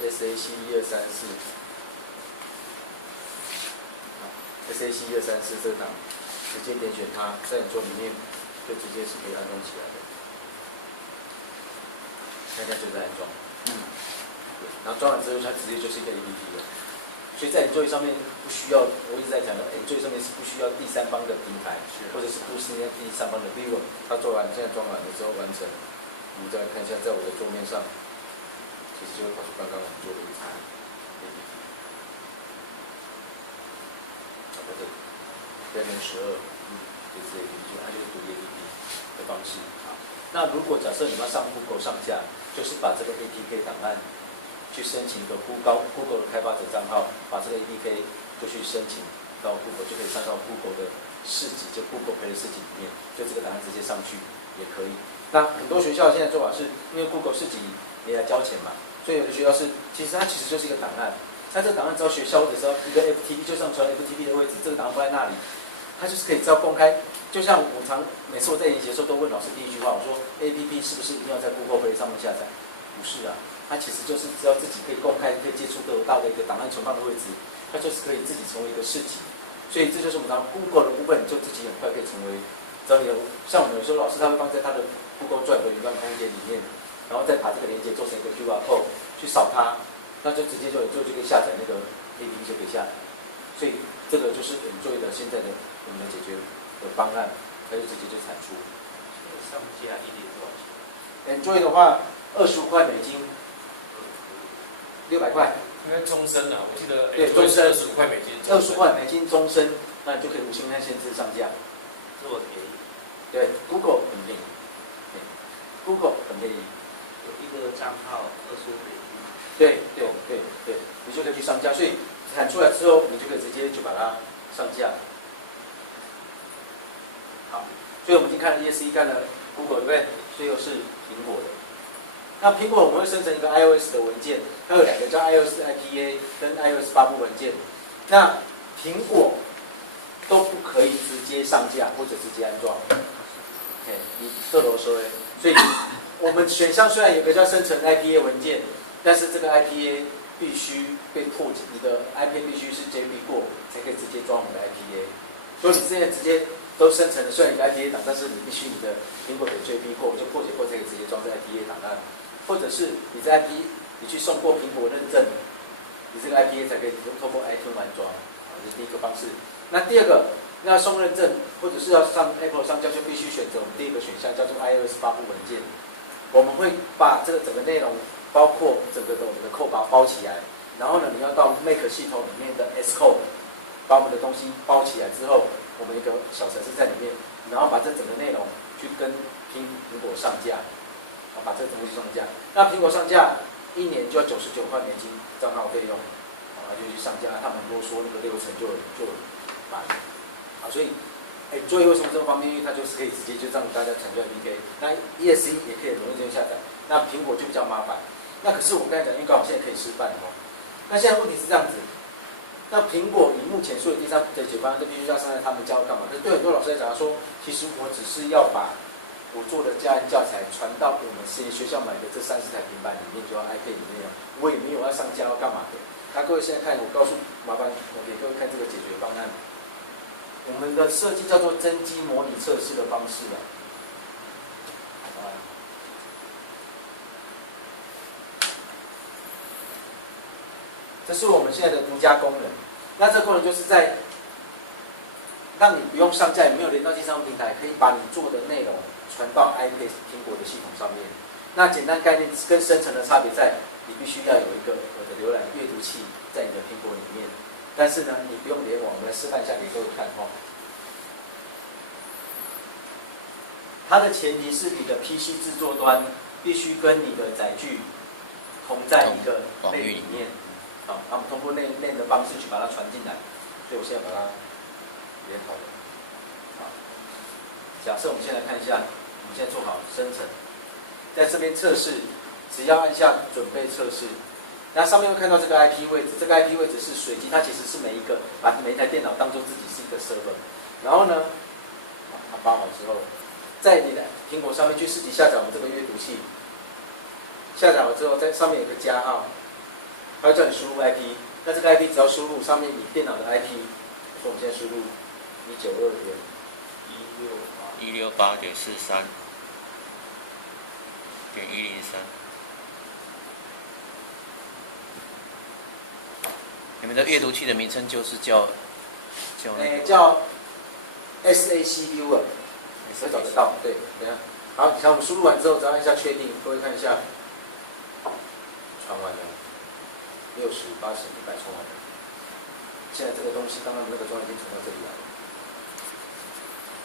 SAC1234，SAC1234这档，直接点选它，在你桌里面就直接是可以安装起来的。现在就在安装，然后装完之后，它直接就是一个 APP 了。所以在你座椅上面不需要，我一直在讲的，座椅上面是不需要第三方的平台，或者是不需要第三方的 viewer， 它做完，现在装完了之后完成，我们再来看一下，在我的桌面上，其实就会跑出刚刚我们做的一台 APP。好，在这里，边缘12，就是 APP， 它就是独立 APP 的方式。好，那如果假设你要上 Google 上架，就是把这个 APK 档案去申请一个 Google 的开发者账号，把这个 APK 就去申请到 Google， 就可以上到 Google 的市集，就 Google Play 的市集里面，就这个档案直接上去也可以。那很多学校现在做法是，因为 Google 市集你来交钱嘛，所以有的学校是，其实它就是一个档案。那这个档案只要学校或者是一个 FTP 就上传 FTP 的位置，这个档案放在那里，它就是可以只要公开。就像每次我在研习的时候都问老师第一句话，我说 APP 是不是一定要在 Google Play 上面下载？不是啊，它其实就是只要自己可以公开、可以接触得到的一个档案存放的位置，它就是可以自己成为一个市集。所以这就是我们讲 Google 的部分，就自己很快可以成为。只要你像我们有时候老师他会放在他的 Google Drive 的云端空间里面，然后再把这个连接做成一个 QR code 去扫它，那就直接就可以下载那个 APP 就可以下载。所以这个就是 Enjoy 的现在的我们的解决的方案，它就直接就产出。上架一年多少钱 ？Enjoy 的话，25块美金，600块。应该终身啊，我记得对，终身25块美金。20块美金终身，那你就可以无清单限制上架。这么便宜？对 ，Google 很便宜，Google 很便宜。有一个账号25美金。对，你就可以去上架，所以产出来之后，你就可以直接就把它上架。好，所以我们已经看了 ESE， 看了 Google， 对不对？所以又是苹果的。那苹果我们会生成一个 iOS 的文件，它有两个叫 iOS IPA 跟 iOS 发布文件。那苹果都不可以直接上架或者直接安装。你这啰嗦嘞。所以我们选项虽然有个叫生成 IPA 文件，但是这个 IPA 必须被破解，你的 IPA 必须是 JP 过才可以直接装我们的 IPA。所以你现在直接都生成了，虽然有个 IPA 档，但是你必须你的苹果的 JP 过就破解过才可以直接装在 IPA 档案。或者是你在 IPA 你去送过苹果认证，你这个 IPA 才可以透过 iTunes 安装，这是第一个方式。那第二个，要送认证或者是要上 Apple 上架，就必须选择我们第一个选项，叫做 iOS 发布文件。我们会把这个整个内容，包括整个的我们的 code 把它包起来，然后呢，你要到 Mac 系统里面的 Xcode 把我们的东西包起来之后，我们一个小程式在里面，然后把这整个内容去跟苹果上架。把这个东西上架，那苹果上架1年就要99块美金账号费用，就去上架，他们多说那个流程就满，所以Enjoy为什么这么方便？因为它就是可以直接就让大家产出 APK， 那 ESE 也可以容易就下载，那苹果就比较麻烦。那可是我刚才讲，因为刚好现在可以示范哦。那现在问题是这样子，那苹果以目前所有第三的解方案，就必须要上在他们教干嘛？可是对很多老师来讲，说其实我只是要把我做的家教材传到我们学校买的这30台平板里面，就要 iPad 里面了，我也没有要上架要干嘛的。那各位现在看，我麻烦我给各位看这个解决方案。我们的设计叫做真机模拟测试的方式这是我们现在的独家功能。那这个功能就是在让你不用上架，也没有连到第三方平台，可以把你做的内容传到 iPad 苹果的系统上面。那简单概念跟生成的差别在，你必须要有一个我的浏览阅读器在你的苹果里面，但是呢，你不用联网。我们来示范一下给各位看哦。它的前提是你的 PC 制作端必须跟你的载具同在一个内里面，好，然后我们通过内的方式去把它传进来。所以我现在把它连好了。好，假设我们现在看一下，我们现在做好生成，在这边测试，只要按下准备测试，那上面会看到这个 IP 位置，这个 IP 位置是随机，它其实是把每一台电脑当做自己是一个 server， 然后呢，它包好之后，在你的苹果上面去自己下载我们这个阅读器，下载好之后，在上面有个加号，它会叫你输入 IP， 那这个 IP 只要输入上面你电脑的 IP， 说我们现在输入192.168.43.103。你们的阅读器的名称就是叫叫 SAC Viewer， 你会找得到。对，等一下。好，你看我们输入完之后，只要按一下确定，各位看一下，传完了，60、80、100传完了。现在这个东西，刚刚那个装已经传到这里来了。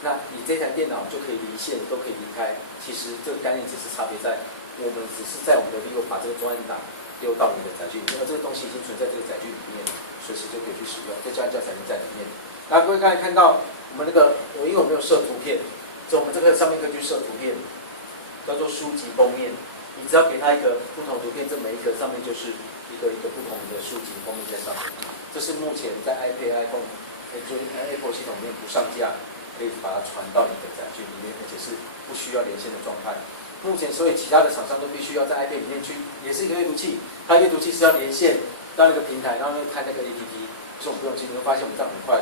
那你这台电脑就可以离线，都可以离开。其实这个概念只是差别在，我们只是在我们的 Viewer 把这个专案档丢到你的载具里面，而这个东西已经存在这个载具里面，随时就可以去使用。这家教材已经在里面。然后各位刚才看到我们那个，因为我们有设图片，所以我们这个上面可以去设图片，叫做书籍封面。你只要给它一个不同图片，这每一个上面就是一个不同的书籍封面在上面。这是目前在 iPad、iPhone、Apple 系统里面不上架，可以把它传到你的载具里面，而且是不需要连线的状态。目前所以其他的厂商都必须要在 iPad 里面去，也是一个阅读器，它阅读器是要连线到那个平台，然后看那个 APP， 所以我们不用进，你会发现我们这样很快，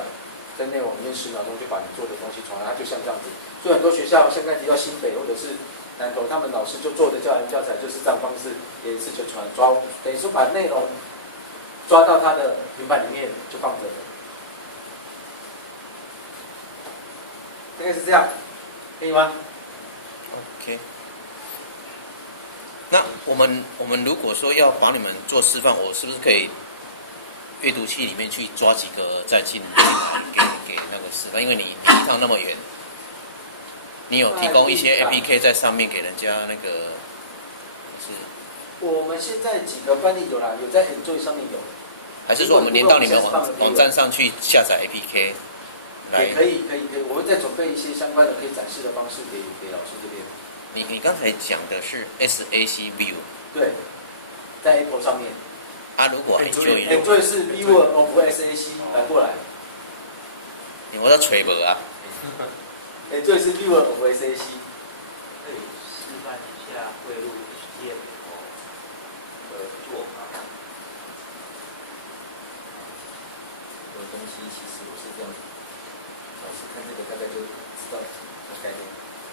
在内网里面10秒钟就把你做的东西传来，它就像这样子。所以很多学校像刚才提到新北或者是南投，他们老师就做的教材就是这样方式，也是就抓，等于说把内容抓到他的平板里面就放着了。大概是这样，可以吗 OK。那我们如果说要帮你们做示范，我是不是可以阅读器里面去抓几个再进来给那个示范？因为你一趟那么远，你有提供一些 APK 在上面给人家那个是？我们现在几个范例有啦，有在 Enjoy 上面有。还是说我们连到你们网站上去下载 APK？也可以，我会再准备一些相关的可以展示的方式给老师这边。你刚才讲的是 SAC View， 对，在 Apple 上面。啊，如果 Enjoy 是 Viewer of SAC 反过来。我在吹无啊。Enjoy 是 Viewer of SAC。可以示范一下汇入 HTML 的做法。有东西其实我是这样，老师看这个大概就知道它概念。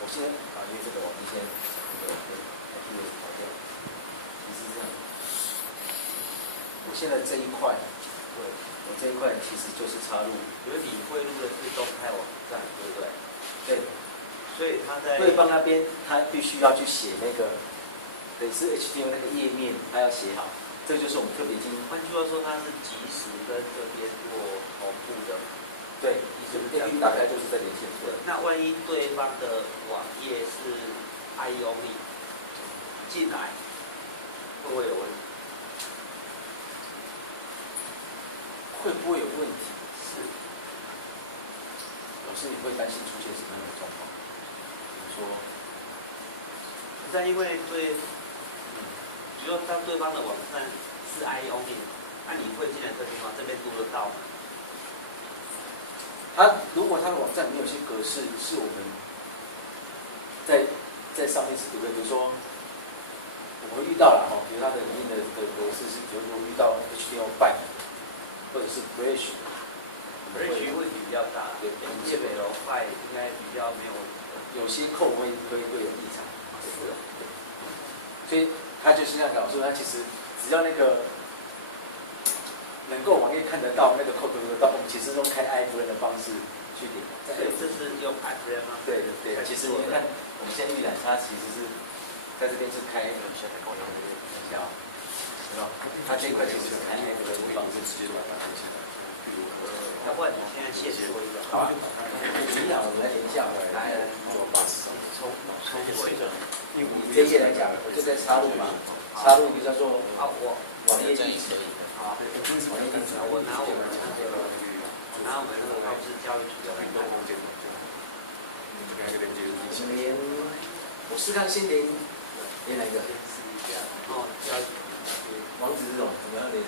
我先把因为这个网页先跑掉，其实是这样。我现在这一块，我这一块其实就是插入，因为你汇入的是动态网站，对不对？对。所以他在对方那边他必须要去写那个，对，是 HTML 那个页面，他要写好。这就是我们特别经。换句话说，它是即时跟这边做同步的。对，电梯打开就是在连线。对。那万一对方的网页是 IE only 进来，会不会有问题？会不会有问题？是。老师，你会担心出现什么样的状况？比如说，但因为比如说当对方的网站是 IE only， 那你会进来这地方，这边读得到吗？如果他的网站里面有些格式是我们在上面是读的，比如说我们会遇到了哈，比如它的里面的格式是，比如说遇到 HTML5 或者是 Bridge 问题比较大，对，HTML5 应该比较没有问题。有些扣会有异常，是的，所以他就是像老师，他其实只要那个能够网页看得到那个扣读得到，我们其实用开 iframe 的方式去点。所以这是用 iframe 吗？对。其实你看，我们现在预览它其实是在这边是开，它这一块其实是开 iframe 的方式直接把它连起来。要不然你现在现实会的。好啊，一样我们来连一下，来从这个以这一页来讲，我就在插入嘛，插入一个叫做网页地址。好，我拿我们那个高知教育局的运动空间。我试看先连哪一个？哦，教育网址这种，怎么样连？